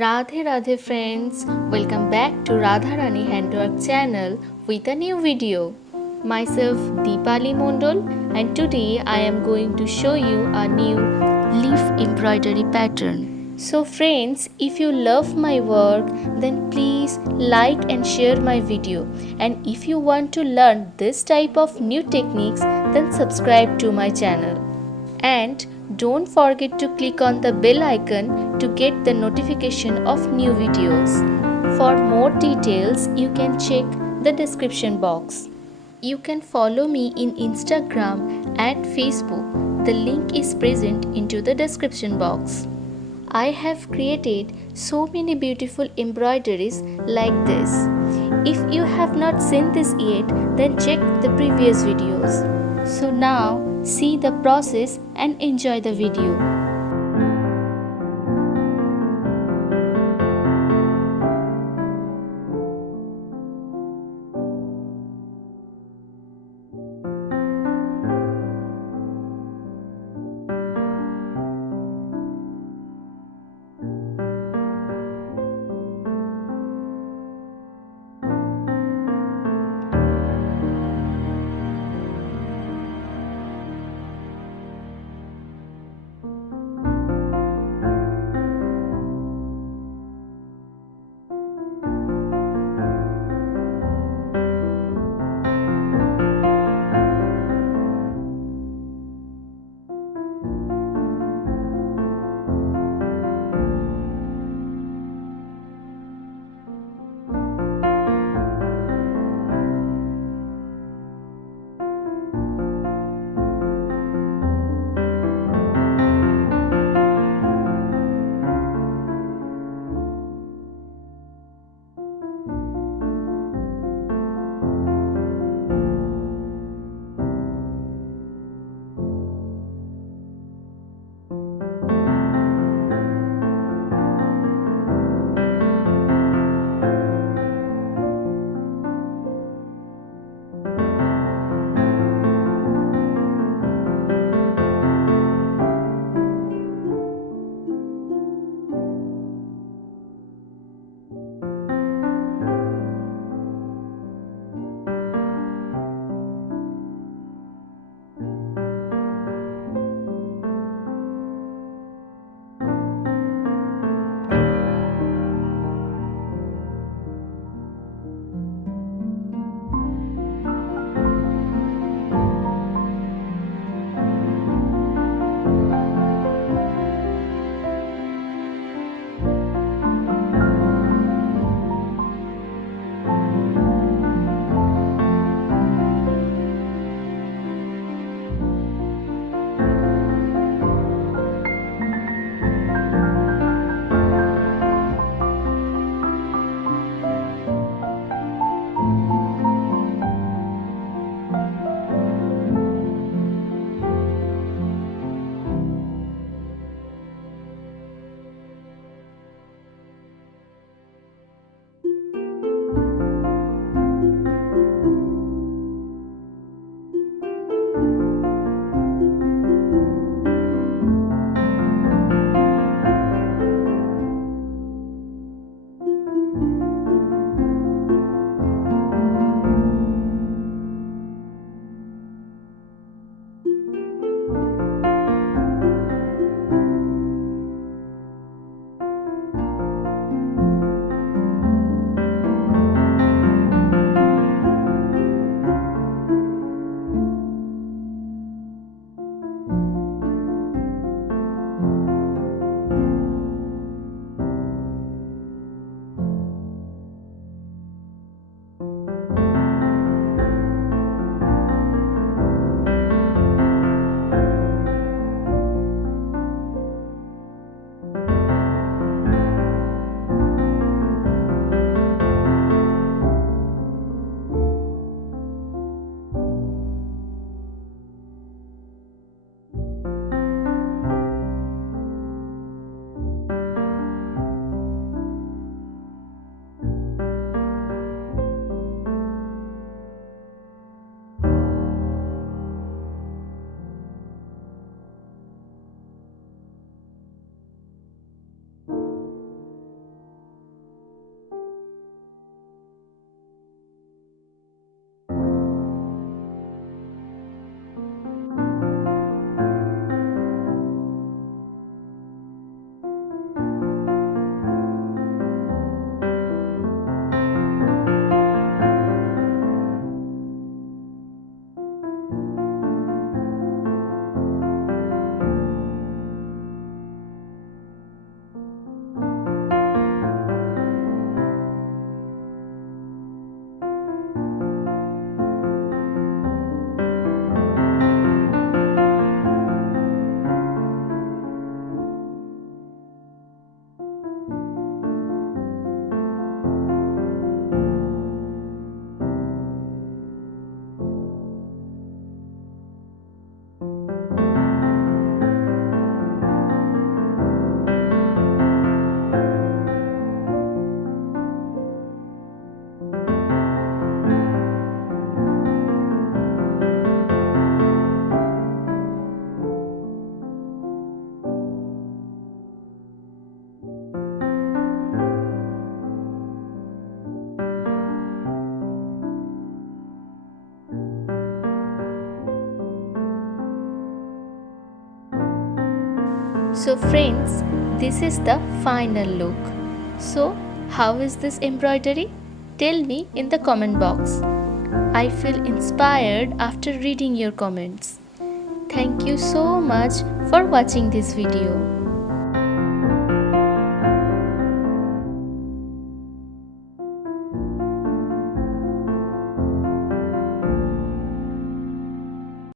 Radhe Radhe friends, welcome back to RadhaRani Handwork channel with a new video. Myself Deepali Mondol, and today I am going to show you a new leaf embroidery pattern. So friends, if you love my work, then please like and share my video, and if you want to learn this type of new techniques, then subscribe to my channel. And don't forget to click on the bell icon to get the notification of new videos. For more details, you can check the description box. You can follow me in Instagram and Facebook. The link is present into the description box. I have created so many beautiful embroideries like this. If you have not seen this yet, then check the previous videos. So now, see the process and enjoy the video. So friends, this is the final look. So how is this embroidery? Tell me in the comment box. I feel inspired after reading your comments. Thank you so much for watching this video.